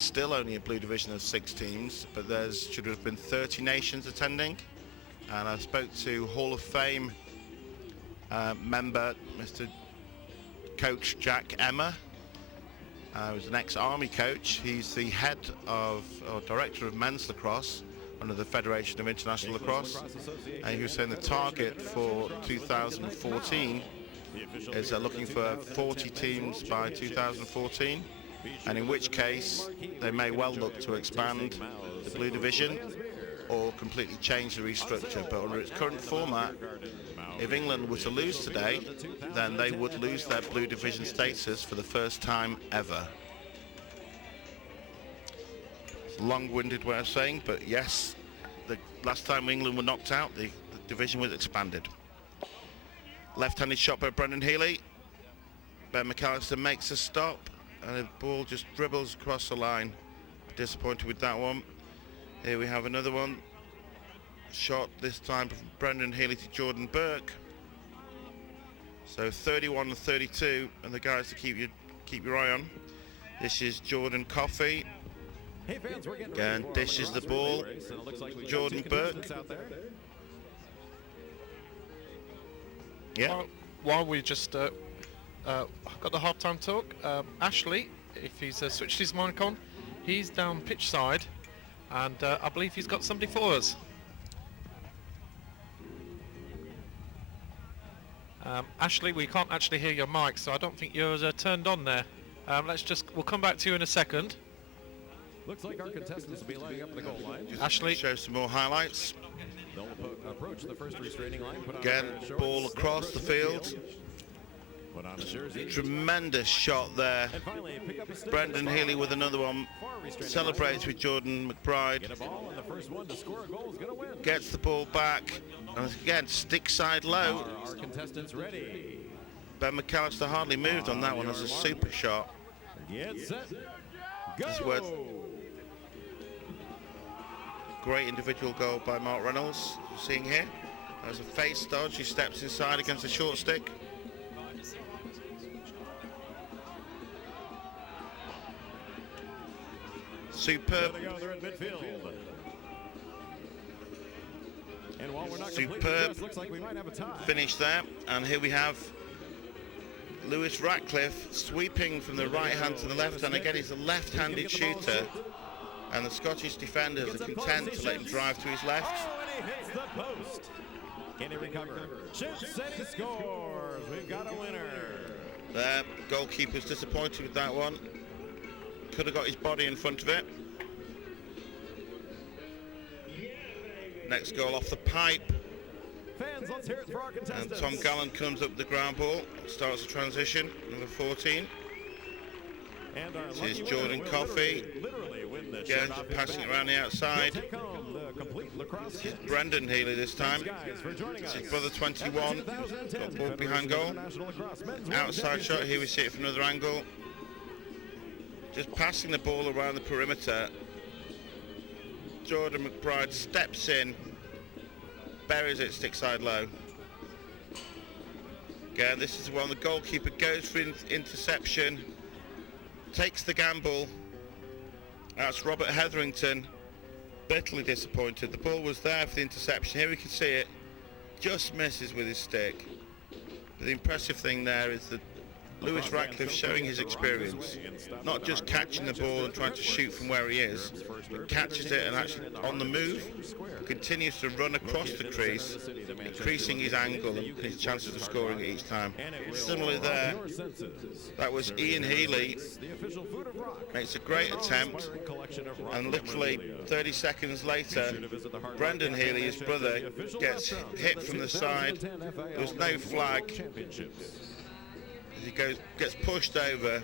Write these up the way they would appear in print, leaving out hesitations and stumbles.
Still only a blue division of 6 teams, but there should have been 30 nations attending. And I spoke to Hall of Fame member, Mr. Coach Jack Emmer. He was an ex-Army coach. He's the head of, or director of men's lacrosse under the Federation of International Lacrosse. And he was saying the target for 2014 is looking for 40 teams by 2014. And in which case they may well look to expand the blue division or completely change the restructure. But under its current format, if England were to lose today, then they would lose their blue division status for the first time ever. It's a long-winded way of saying, but yes, the last time England were knocked out, the division was expanded. Left-handed shot by Brendan Healy. Ben McAllister makes a stop, and the ball just dribbles across the line. Disappointed with that one. Here we have another one. Shot this time from Brendan Healy to Jordan Burke. So 31 and 32, and the guys to keep your eye on. This is Jordan Coffey. Again, dishes the ball. Jordan Burke. Yeah. While we just got the half-time talk, Ashley, if he's switched his mic on, he's down pitch side, and I believe he's got somebody for us. Ashley, we can't actually hear your mic, so I don't think yours are turned on there. We'll come back to you in a second. Looks like our contestants will be lining up at the goal line. Ashley, show some more highlights. They'll approach the first restraining line. Again, ball across the field. Tremendous shot there. Brendan Healy with another one. Celebrates with Jordan McBride. Gets the ball back. And again, stick side low. Our contestants ready. Ben McAllister hardly moved on that one. As a super shot. Get set. Go. Great individual goal by Mark Reynolds. Seeing here, there's a face dodge. He steps inside against a short stick. Superb. Superb finish there. And here we have Lewis Ratcliffe sweeping from the right hand to the left hand. Again, he's a left-handed shooter. And the Scottish defenders are content to let him drive to his left. Oh, and he hits the post. Can he recover? Shoots and he scores. We've got a winner. There, goalkeeper's disappointed with that one. Could have got his body in front of it. Next goal off the pipe. Fans, let's hear it for our And contestants. Tom Gallen comes up with the ground ball. Starts the transition, number 14. And our This is Jordan Coffey. Again, passing it around the outside. This is Brendan Healy this time. This is brother 21. Got ball behind goal. Outside shot, here we see it from another angle. Just passing the ball around the perimeter. Jordan McBride steps in, buries it stick side low. Again, this is one the goalkeeper goes for interception, takes the gamble. That's Robert Hetherington, bitterly disappointed. The ball was there for the interception. Here we can see it, just misses with his stick. But the impressive thing there is that Lewis Ratcliffe showing his experience, not just catching the ball and trying to shoot from where he is, but catches it and actually on the move, continues to run across the crease, increasing his angle and his chances of scoring each time. Similarly there, that was Ian Healy, makes a great attempt, and literally 30 seconds later, Brendan Healy, his brother, gets hit from the side. There was no flag. He gets pushed over,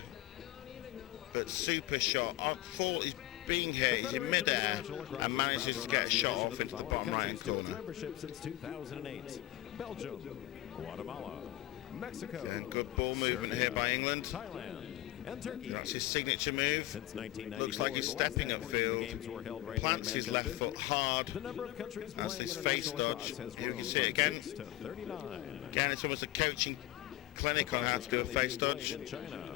but super shot. He's being hit, he's in mid-air, and manages to get a shot off into the bottom right-hand corner. Since 2008. Belgium, Guatemala, Mexico, And good ball movement here by England. Thailand, and Turkey. That's his signature move. Looks like he's stepping upfield. Plants his left foot hard. That's his face dodge. Here we can see it again. Again, it's almost a coaching clinic on how to do a face dodge.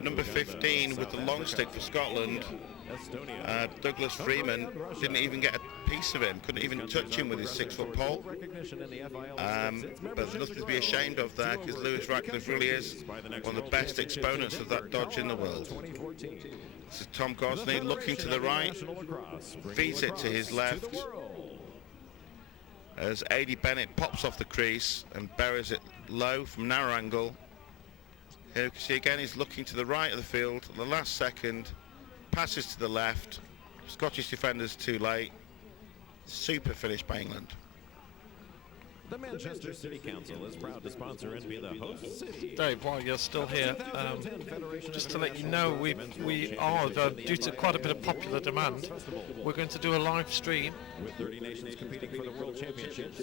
Number 15 with the long stick for Scotland Estonia. Douglas Freeman didn't even get a piece of him, couldn't even touch him with his 6-foot pole. But there's nothing to be ashamed of there, because Lewis Ratcliffe really is one of the best exponents of that dodge in the world. This is Tom Gosney looking to the right, feeds it to his left, as A.D. Bennett pops off the crease and buries it low from narrow angle. Here you can see again he's looking to the right of the field at the last second, passes to the left, Scottish defenders too late. Super finish by England. The Manchester City Council is proud to sponsor and be the host city. Dave, while you're still here, just to let you know, we are, due to quite a bit of popular demand, we're going to do a live stream. With 30 nations competing for the World Championships.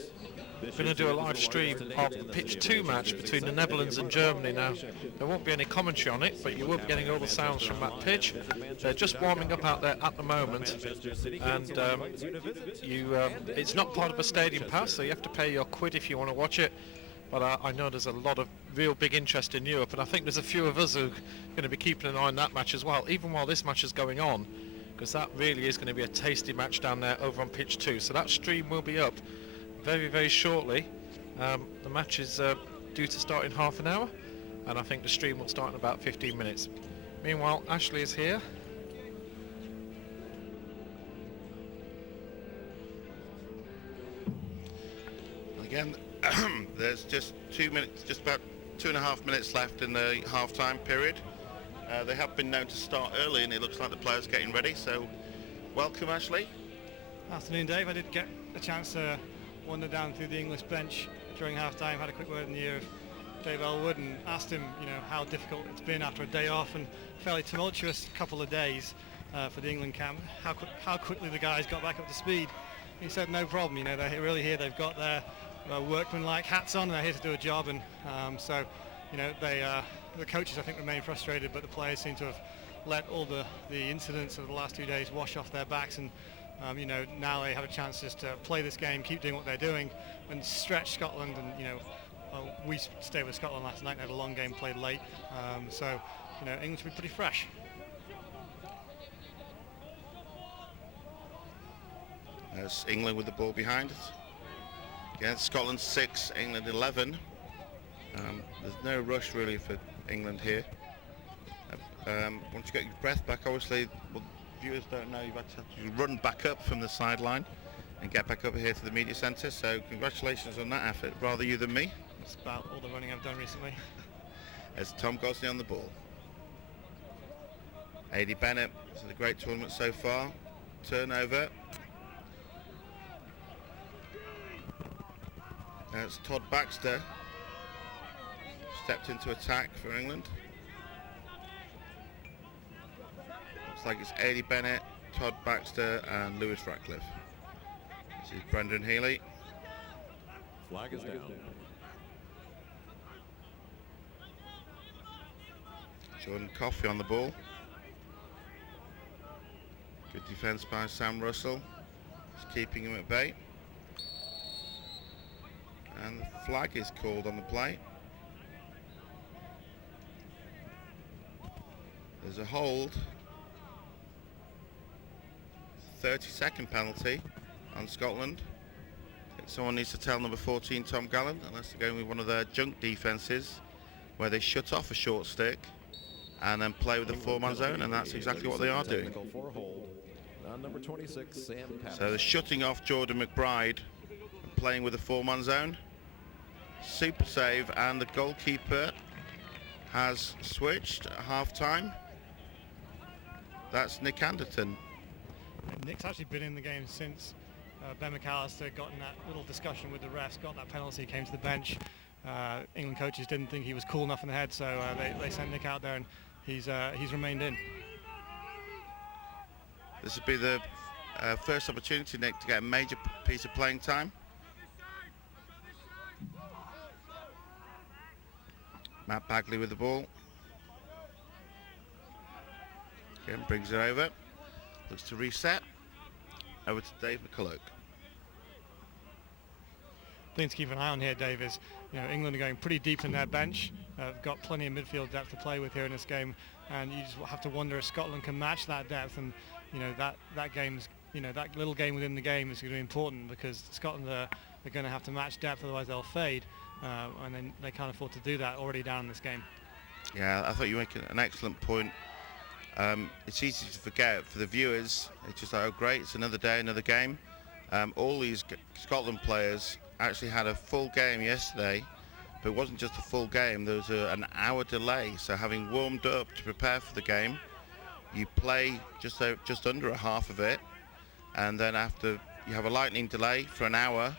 We're going to do a live stream of the pitch 2 match between the Netherlands and Germany. Now, there won't be any commentary on it, but you will be getting all the sounds from that pitch. They're just warming up out there at the moment, and it's not part of a stadium pass, so you have to pay your £1 if you want to watch it. But I know there's a lot of real big interest in Europe, and I think there's a few of us who are going to be keeping an eye on that match as well, even while this match is going on, because that really is going to be a tasty match down there over on pitch 2. So that stream will be up very, very shortly. The match is due to start in half an hour, and I think the stream will start in about 15 minutes. Meanwhile, Ashley is here. Again, there's just 2 minutes, just about 2.5 minutes left in the half-time period. They have been known to start early, and it looks like the players are getting ready. So, welcome, Ashley. Afternoon, Dave. I did get a chance to wander down through the English bench during half-time. Had a quick word in the ear of Dave Elwood and asked him, how difficult it's been after a day off and fairly tumultuous couple of days for the England camp. How quickly the guys got back up to speed. He said, no problem. They're really here. They've got their workman-like hats on. They're here to do a job, and the coaches, I think, remain frustrated, but the players seem to have let all the incidents of the last 2 days wash off their backs, and now they have a chance just to play this game, keep doing what they're doing, and stretch Scotland. And we stayed with Scotland last night and had a long game, played late, so England should be pretty fresh. As England with the ball behind it. Again, Scotland 6, England 11. There's no rush really for England here. Once you get your breath back, obviously, viewers don't know, you've had to run back up from the sideline and get back over here to the media centre. So congratulations on that effort, rather you than me. That's about all the running I've done recently. As Tom Gosney on the ball. A.D. Bennett, this is a great tournament so far. Turnover. It's Todd Baxter. Stepped into attack for England. Looks like it's A.D. Bennett, Todd Baxter and Lewis Ratcliffe. This is Brendan Healy. Flag is down. Jordan Coffey on the ball. Good defence by Sam Russell. Just keeping him at bay. And the flag is called on the play. There's a hold. 30-second penalty on Scotland. I think someone needs to tell number 14 Tom Gallant, unless they're going with one of their junk defences where they shut off a short stick and then play with the 4-man zone, and that's exactly what they are doing. So they're shutting off Jordan McBride and playing with the 4-man zone. Super save, and the goalkeeper has switched at half-time. That's Nick Anderton. And Nick's actually been in the game since Ben McAllister got in that little discussion with the refs, got that penalty, came to the bench. England coaches didn't think he was cool enough in the head, so they sent Nick out there, and he's remained in. This would be the first opportunity, Nick, to get a major piece of playing time. Matt Bagley with the ball. Again, brings it over. Looks to reset. Over to Dave McCulloch. Thing to keep an eye on here, Dave, is England are going pretty deep in their bench. Got plenty of midfield depth to play with here in this game, and you just have to wonder if Scotland can match that depth. And that game's, that little game within the game is going to be important, because Scotland are going to have to match depth, otherwise they'll fade, and then they can't afford to do that already down in this game. Yeah, I thought you were making an excellent point. It's easy to forget for the viewers. It's just like, oh great, it's another day, another game. All these Scotland players actually had a full game yesterday, but it wasn't just a full game. There was an hour delay. So having warmed up to prepare for the game, you play just under a half of it, and then after you have a lightning delay for an hour,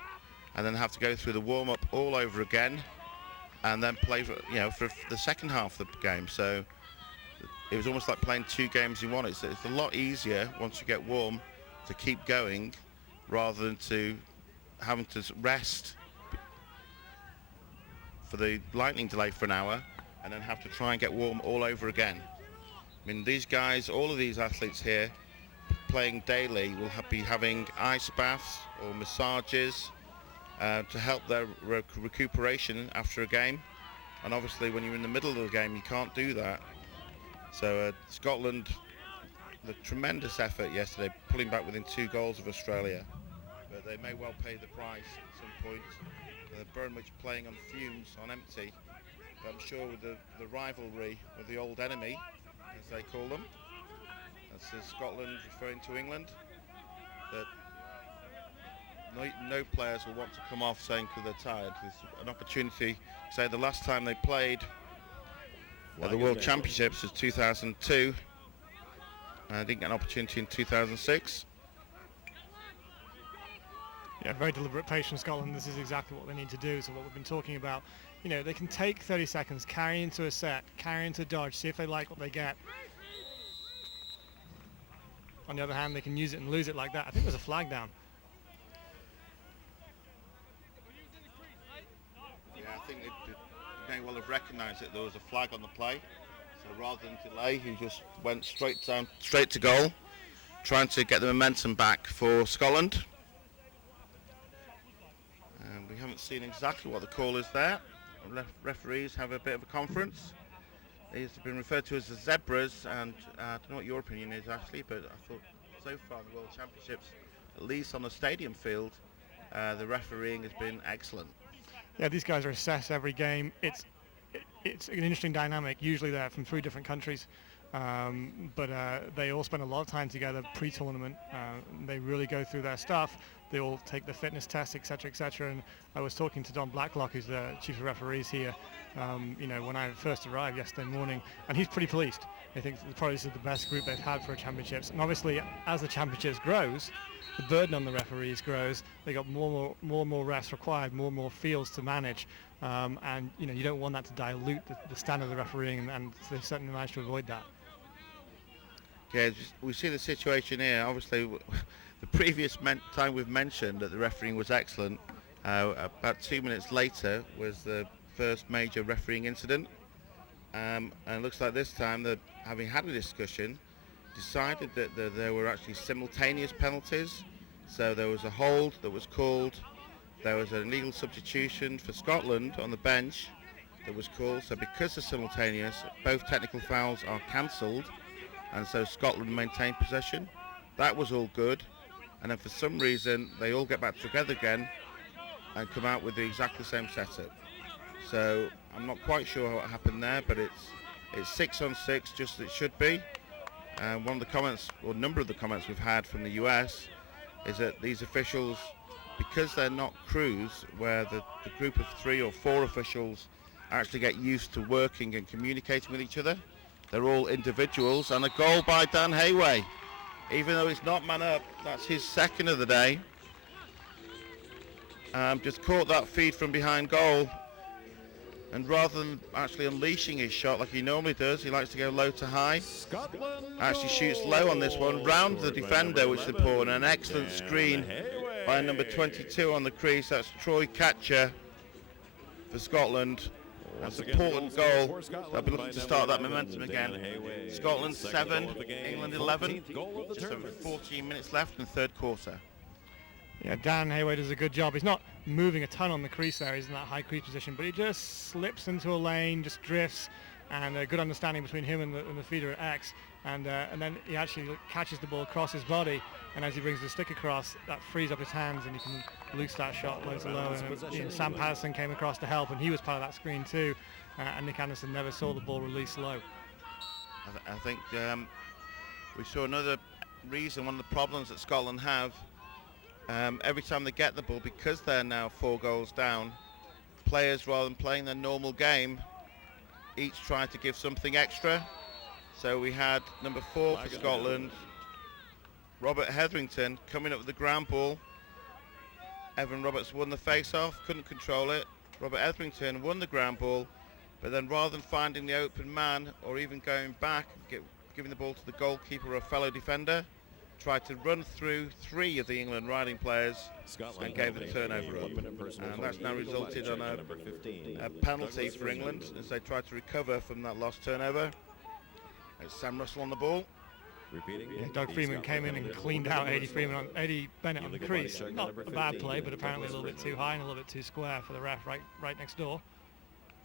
and then have to go through the warm-up all over again, and then play for the second half of the game. So it was almost like playing two games in one. It's a lot easier once you get warm to keep going, rather than to having to rest for the lightning delay for an hour and then have to try and get warm all over again. I mean, these guys, all of these athletes here playing daily will be having ice baths or massages to help their recuperation after a game. And obviously when you're in the middle of the game, you can't do that. So Scotland, the tremendous effort yesterday, pulling back within 2 goals of Australia. But they may well pay the price at some point. They're very much playing on fumes, on empty. But I'm sure with the rivalry with the old enemy, as they call them, that's Scotland referring to England, that no players will want to come off saying because they're tired. There's an opportunity. Say the last time they played at the World Championships was 2002. I didn't get an opportunity in 2006. Yeah, very deliberate pace from Scotland. This is exactly what they need to do. So what we've been talking about, they can take 30 seconds, carry into a set, carry into a dodge, see if they like what they get. On the other hand, they can use it and lose it like that. I think there's a flag down. Yeah, I think they may well have recognised that there was a flag on the play. So rather than delay, he just went straight to goal, trying to get the momentum back for Scotland. And we haven't seen exactly what the call is there. Referees have a bit of a conference. These have been referred to as the zebras, and I don't know what your opinion is, Ashley, but I thought so far in the World Championships, at least on the stadium field, the refereeing has been excellent. Yeah, these guys are assessed every game. It's an interesting dynamic. Usually they're from 3 different countries, but they all spend a lot of time together pre-tournament. They really go through their stuff. They all take the fitness tests, etc., etc. And I was talking to Don Blacklock, who's the chief of referees here, when I first arrived yesterday morning, and he's pretty pleased. I think probably this is the best group they've had for a championships. And obviously, as the championships grows, the burden on the referees grows. They got more and more refs required, more and more fields to manage, and you don't want that to dilute the standard of the refereeing, and they certainly managed to avoid that. Yeah, we see the situation here. Obviously, the previous time we've mentioned that the refereeing was excellent. About 2 minutes later was the first major refereeing incident, and it looks like this time that, having had a discussion, decided that there were actually simultaneous penalties. So there was a hold that was called, there was an illegal substitution for Scotland on the bench that was called. So because they're simultaneous, both technical fouls are cancelled, and so Scotland maintained possession. That was all good, and then for some reason they all get back together again and come out with the exactly same setup. So I'm not quite sure what happened there, but it's 6-on-6, just as it should be. One of the comments, or a number of the comments we've had from the US, is that these officials, because they're not crews where the group of 3 or 4 officials actually get used to working and communicating with each other, they're all individuals. And a goal by Dan Hayway, even though he's not man up, that's his second of the day. Just caught that feed from behind goal, and rather than actually unleashing his shot like he normally does, he likes to go low to high. Actually shoots low on this one, round the defender, which is important. An excellent screen by number 22 on the crease. That's Troy Catcher for Scotland. That's an important goal. They'll be looking to start that momentum again. Scotland 7, England 11. Just over 14 minutes left in the third quarter. Yeah, Dan Hayway does a good job. He's not moving a ton on the crease there. He's in that high crease position, but he just slips into a lane, just drifts, and a good understanding between him and the feeder at X and then he actually catches the ball across his body, and as he brings the stick across, that frees up his hands and he can loose that shot when it's low. And Sam Patterson came across to help, and he was part of that screen too, and Nick Anderson never saw the ball release low. I think we saw another reason, one of the problems that Scotland have, every time they get the ball, because they're now 4 goals down, players, rather than playing their normal game, each try to give something extra. So we had number 4 for Scotland, Robert Hetherington, coming up with the ground ball. Evan Roberts won the face-off, couldn't control it. Robert Hetherington won the ground ball, but then rather than finding the open man or even going back, giving the ball to the goalkeeper or a fellow defender, tried to run through 3 of the England riding players and gave the turnover up. And that's now resulted on a penalty for England as they tried to recover from that lost turnover. It's Sam Russell on the ball. Doug Freeman came in and cleaned out Eddie Bennett on the crease. Not a bad play, but apparently a little bit too high and a little bit too square for the ref right next door.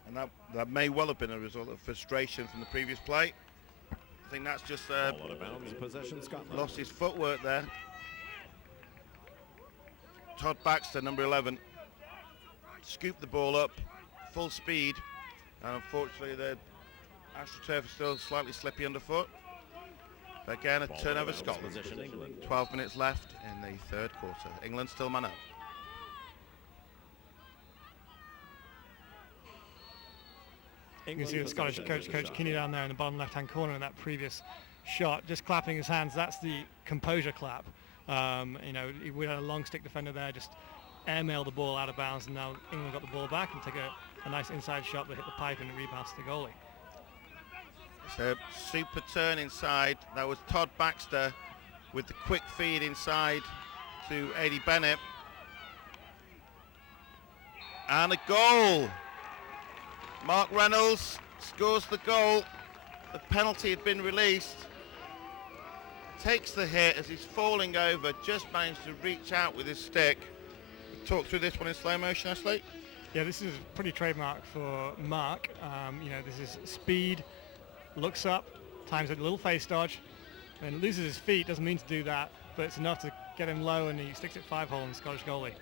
And that may well have been a result of frustration from the previous play. I think that's just lost his footwork there. Todd Baxter, number 11, scooped the ball up, full speed, and unfortunately the AstroTurf is still slightly slippy underfoot. But again, a turnover Scotland. 12 minutes left in the 3rd quarter. England still man up. You can see the Scottish coach Kinney down there in the bottom left-hand corner in that previous shot, just clapping his hands. That's the composure clap. We had a long stick defender there, just airmail the ball out of bounds, and now England got the ball back and take a nice inside shot that hit the pipe and it rebounds to the goalie. So super turn inside. That was Todd Baxter with the quick feed inside to Eddie Bennett. And a goal. Mark Reynolds scores the goal. The penalty had been released. Takes the hit as he's falling over, just managed to reach out with his stick. Talk through this one in slow motion, Ashley. Yeah, this is pretty trademark for Mark. This is speed, looks up, times a little face dodge, and loses his feet. Doesn't mean to do that, but it's enough to get him low, and he sticks it 5-hole in the Scottish goalie.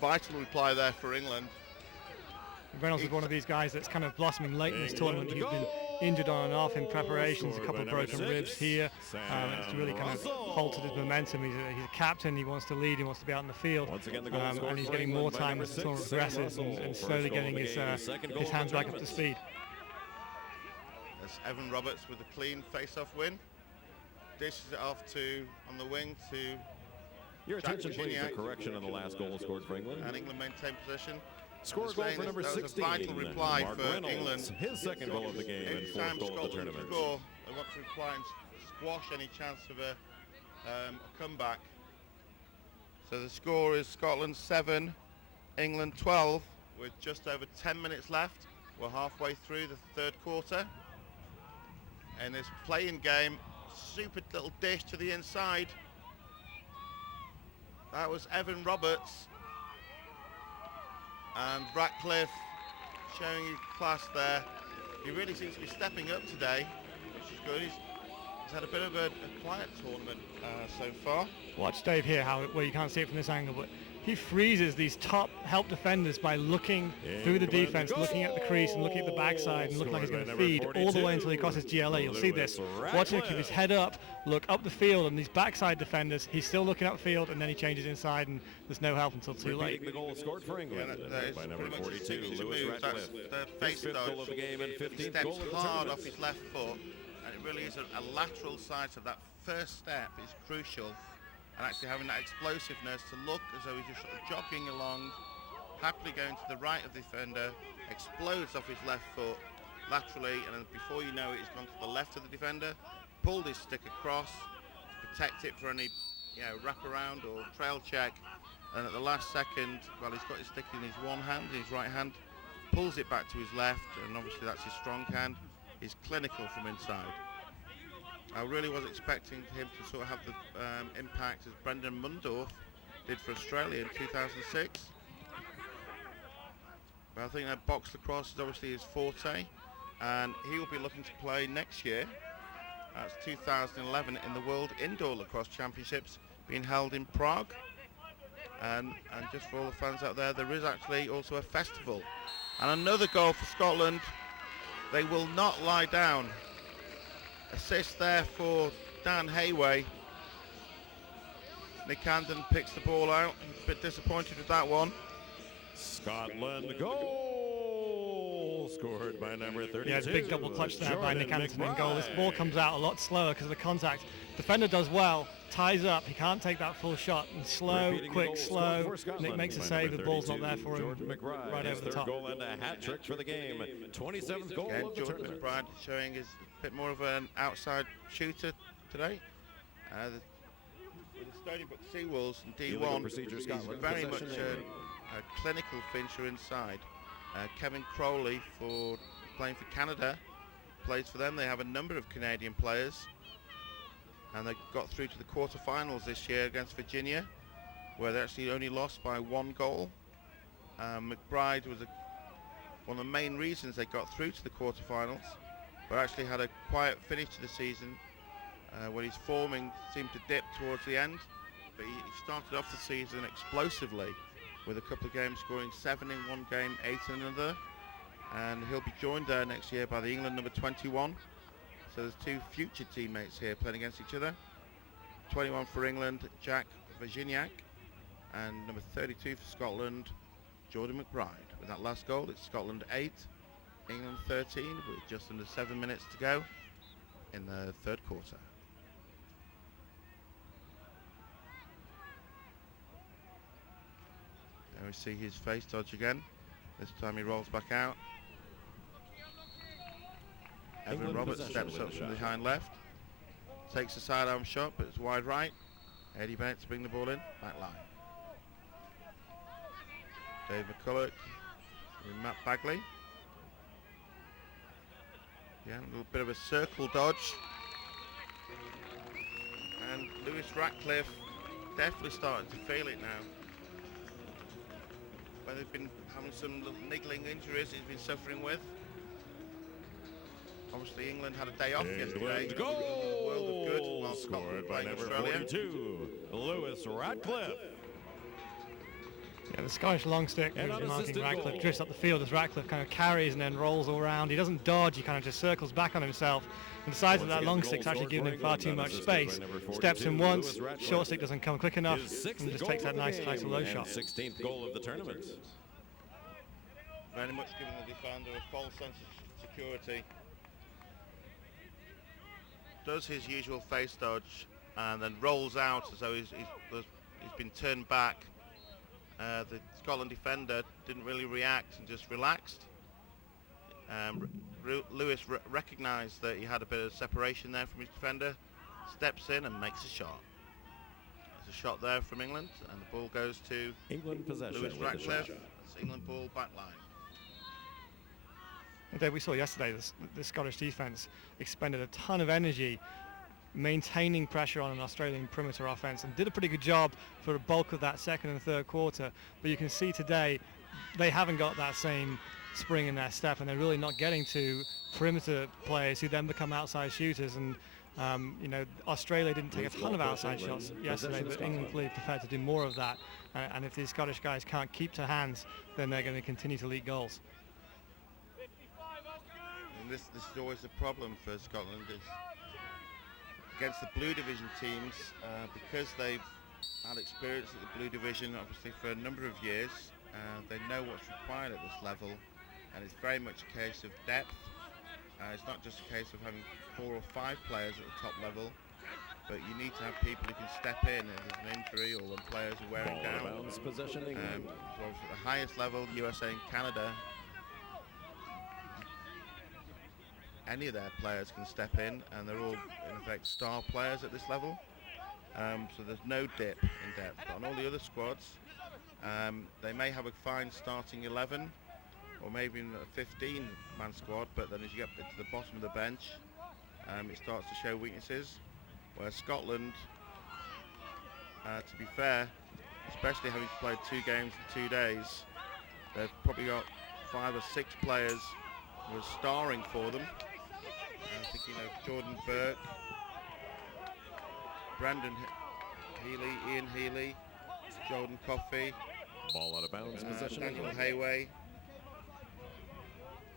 Vital reply there for England. Reynolds is one of these guys that's kind of blossoming late in this tournament. He's been injured on and off in preparations, a couple of broken ribs here. It's really kind of halted his momentum. He's a captain, he wants to lead, he wants to be out in the field. And he's getting more time as the tournament progresses and slowly getting his hands back up to speed. That's Evan Roberts with a clean face-off win. Dishes it off on the wing to your attention, please. A correction on the last goal scored for England. And England maintain possession. Score goal for number 16. Vital reply Mark for Reynolds, England. his second goal of the game and 4th goal of the tournament. Score, they want to reply and squash any chance of a comeback. So the score is Scotland 7, England 12, with just over 10 minutes left. We're halfway through the 3rd quarter. And this playing game, super little dish to the inside. That was Evan Roberts. And Ratcliffe showing his class there. He really seems to be stepping up today, which is good. He's had a bit of a quiet tournament so far. Watch Dave here, where you can't see it from this angle, but he freezes these top help defenders by looking through the defense, looking at the crease and looking at the backside and looking like he's going to feed all the way until he crosses GLA. You'll see this. Watch him keep his head up, look up the field, and these backside defenders, he's still looking upfield, and then he changes inside, and there's no help until too late. The goal scored for England by number 42, Lewis Ratcliffe. The face His 5th goal of the game and 15th goal of the hard tournament. off his left foot, and it really is a lateral side, so that first step is crucial. And actually having that explosiveness to look as though he's just sort of jogging along, happily going to the right of the defender, explodes off his left foot laterally, and then before you know it, he's gone to the left of the defender, pulled his stick across to protect it for any wraparound or trail check, and at the last second, well, he's got his stick in his one hand, his right hand, pulls it back to his left, and obviously that's his strong hand. He's clinical from inside. I really was expecting him to sort of have the impact as Brendan Mundorf did for Australia in 2006. But I think that box lacrosse is obviously his forte, and he will be looking to play next year. That's 2011 in the World Indoor Lacrosse Championships being held in Prague. And just for all the fans out there, there is actually also a festival. And another goal for Scotland. They will not lie down. Assist there for Dan Hayway. Nick Camden picks the ball out. A bit disappointed with that one. Scotland goal scored by number 32. Yeah, it's a big double clutch there by Nick Anderson in goal. This ball comes out a lot slower because of the contact. Defender does well, ties up, he can't take that full shot, and slow, quick, slow. Nick makes a save, the ball's not there for him, right over the top. Goal and a hat trick for the game. 27th goal Again, of the Jordan tournament. McBride showing his a bit more of an outside shooter today. With the Stony Brook Seawolves in Illegal D1, procedure, he's Scotland. very much Possession a clinical finisher inside. Kevin Crowley, for playing for Canada, plays for them. They have a number of Canadian players, and they got through to the quarterfinals this year against Virginia, where they actually only lost by 1 goal. McBride was one of the main reasons they got through to the quarterfinals, but actually had a quiet finish to the season when his forming seemed to dip towards the end. But he started off the season explosively, with a couple of games scoring 7 in one game, 8 in another, and he'll be joined there next year by the England number 21. So there's 2 future teammates here playing against each other. 21 for England, Jack Virginiak, and number 32 for Scotland, Jordan McBride. With that last goal, it's Scotland 8, England 13, with just under 7 minutes to go in the third quarter. There we see his face dodge again. This time he rolls back out. Evan England Roberts possession steps with up the from shot. behind left. Takes a sidearm shot, but it's wide right. Eddie Bennett to bring the ball in, back line. Dave McCulloch with Matt Bagley. Yeah, a little bit of a circle dodge. And Lewis Ratcliffe definitely starting to feel it now. Where they've been having some little niggling injuries he's been suffering with. Obviously England had a day off yesterday. England World of good, goal while Scotland scored by playing number Australia. 42, Lewis Ratcliffe. Yeah, the Scottish long stick And who's an marking assisted Ratcliffe goal. drifts up the field as Ratcliffe kind of carries and then rolls all around. He doesn't dodge, he kind of just circles back on himself. And the size of Once that again, long goal stick's actually scored giving for him far England, too much unassisted by space. number 42, Steps in once, Lewis Ratcliffe. short stick doesn't come quick enough, His and sixth just goal takes that of the nice game low and shot. 16th goal of the tournament. Very much giving the defender a false sense of security. Does his usual face dodge and then rolls out as though he's been turned back. The Scotland defender didn't really react and just relaxed. Lewis recognised that he had a bit of separation there from his defender, steps in and makes a shot. There's a shot there from England, and the ball goes to England possession Lewis with the Ratcliffe. shot. It's England ball back line. Dave, we saw yesterday the Scottish defence expended a ton of energy maintaining pressure on an Australian perimeter offence and did a pretty good job for the bulk of that second and third quarter. But you can see today they haven't got that same spring in their step, and they're really not getting to perimeter players who then become outside shooters. And you know, Australia didn't take a ton of outside shots yesterday, but England clearly prepared to do more of that. And if these Scottish guys can't keep to hands, then they're going to continue to leak goals. And this is always a problem for Scotland, is against the Blue Division teams, because they've had experience at the Blue Division obviously for a number of years. They know what's required at this level, and it's very much a case of depth. It's not just a case of having 4 or 5 players at the top level, but you need to have people who can step in if there's an injury or when players are wearing Ball out down. of bounds, possession England. So obviously at the highest level, USA and Canada, any of their players can step in, and they're all in effect star players at this level. So there's no dip in depth. But on all the other squads, they may have a fine starting 11 or maybe even a 15-man squad, but then as you get to the bottom of the bench, it starts to show weaknesses. Where Scotland, to be fair, especially having played 2 games in 2 days, they've probably got 5 or 6 players who are starring for them. I'm thinking of Jordan Burke, Brandon Healy, Ian Healy, Jordan Coffey, Ball out of bounds, possession. Daniel Hayway.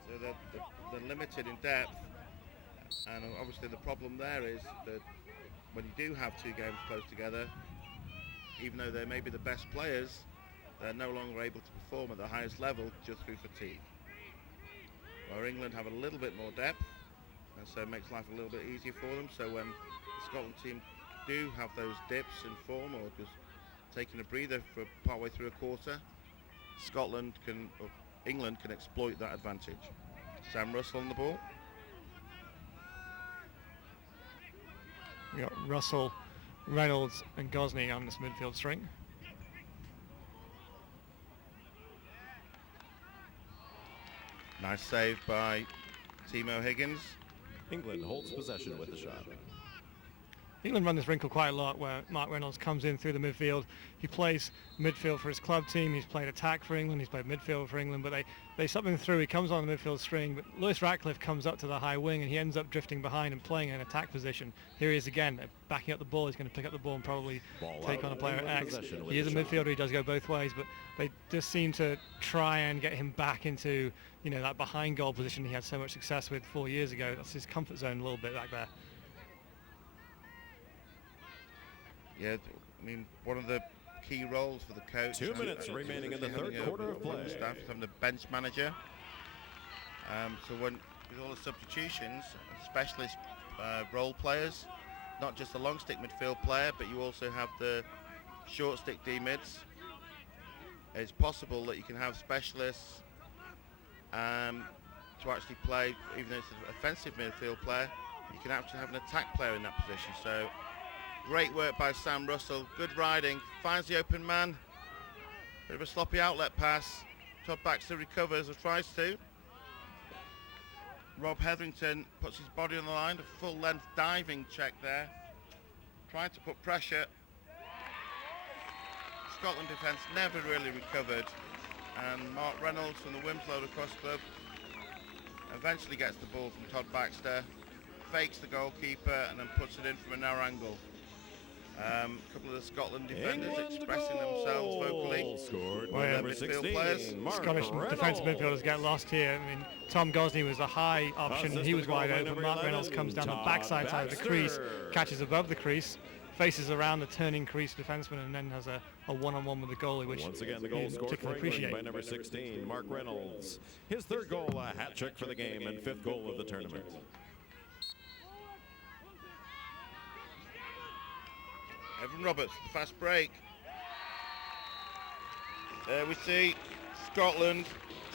So they're limited in depth, and obviously the problem there is that when you do have 2 games close together, even though they may be the best players, they're no longer able to perform at the highest level just through fatigue. Where England have a little bit more depth, and so it makes life a little bit easier for them. So when the Scotland team do have those dips in form, or just taking a breather for partway through a quarter, England can exploit that advantage. Sam Russell on the ball. We got Russell, Reynolds and Gosney on this midfield string. Nice save by Timo Higgins. England holds possession with the shot. England run this wrinkle quite a lot where Mark Reynolds comes in through the midfield. He plays midfield for his club team. He's played attack for England. He's played midfield for England, but they sub him through. He comes on the midfield string, but Lewis Ratcliffe comes up to the high wing and he ends up drifting behind and playing an attack position. Here he is again, backing up the ball. He's going to pick up the ball and probably take on a player at X. He is a midfielder. He does go both ways, but they just seem to try and get him back into, you know, that behind goal position he had so much success with 4 years ago. That's his comfort zone a little bit back there. Yeah, I mean, one of the key roles for the coach. 2 minutes remaining in the third quarter of play. Staff, having the bench manager. So when with all the substitutions, specialist role players, not just the long stick midfield player, but you also have the short stick D-mids. It's possible that you can have specialists to actually play, even though it's an offensive midfield player, you can actually have an attack player in that position. So great work by Sam Russell, good riding, finds the open man, bit of a sloppy outlet pass, Todd Baxter recovers or tries to. Rob Hetherington puts his body on the line, a full length diving check there, trying to put pressure. Scotland defence never really recovered, and Mark Reynolds from the Winslow Lacrosse Club eventually gets the ball from Todd Baxter, fakes the goalkeeper and then puts it in from a narrow angle. A couple of the Scotland defenders expressing themselves vocally. Scored by number 16, Scottish defensive midfielders get lost here. I mean, Tom Gosney was the high option. He was wide open. Mark Reynolds comes down the backside side of the crease, catches above the crease, faces around the turning crease defenseman, and then has a one-on-one with the goalie, which once again the goal scored for England by number 16, Mark Reynolds. His third goal, a hat trick for the game, and 5th goal of the tournament. Evan Roberts, the fast break. There we see Scotland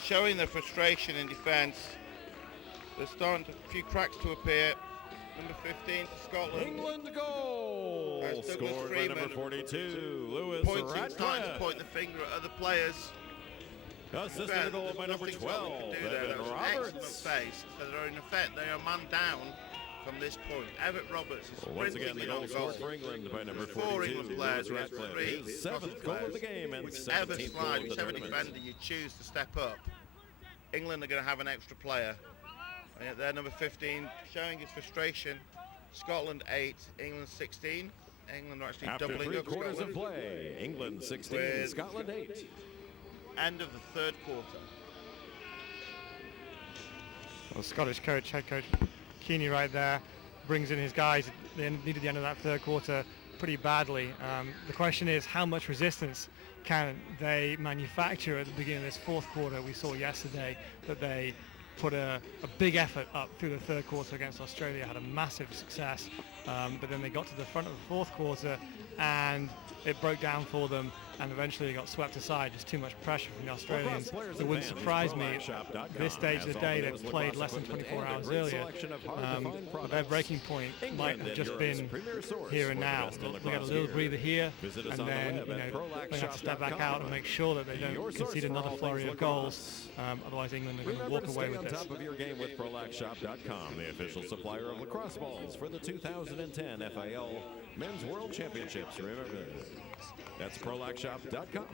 showing their frustration in defence. There's starting a few cracks to appear. Number 15 to Scotland. England goal! Scored by number 42, Lewis Ratcliffe. Starting to point the finger at other players. Assisted the goal by number 12, Evan Roberts. Excellent face. So they're in effect, they are man down from this point. Everett Roberts is once again the goal scored for England by number 42, England players, Lewis Ratcliffe. His 7th goal of the game and 17th goal of the whichever tournament. defender you choose to step up, England are going to have an extra player. And yet they're number 15 showing his frustration. Scotland 8, England 16. England are actually After doubling 3 up quarters Scotland. of play, England 16, With Scotland 8. End of the third quarter. Well, Scottish coach, head coach Keeney right there, brings in his guys. They needed the end of that third quarter pretty badly. The question is, how much resistance can they manufacture at the beginning of this fourth quarter? We saw yesterday that they put a big effort up through the third quarter against Australia, had a massive success, but then they got to the front of the fourth quarter and it broke down for them, and eventually they got swept aside. Just too much pressure from the Australians. It wouldn't surprise me at this stage of the day they've played less than 24 hours earlier, but their breaking point might have just been here and now. They get a little breather here, and then they have to step back out and make sure that they don't concede another flurry of goals. Otherwise England are going to walk away with this. Top of your game with ProLacShop.com, the official supplier of lacrosse balls for the 2010 FIL Men's World Championships. Remember, that's ProLacShop.com.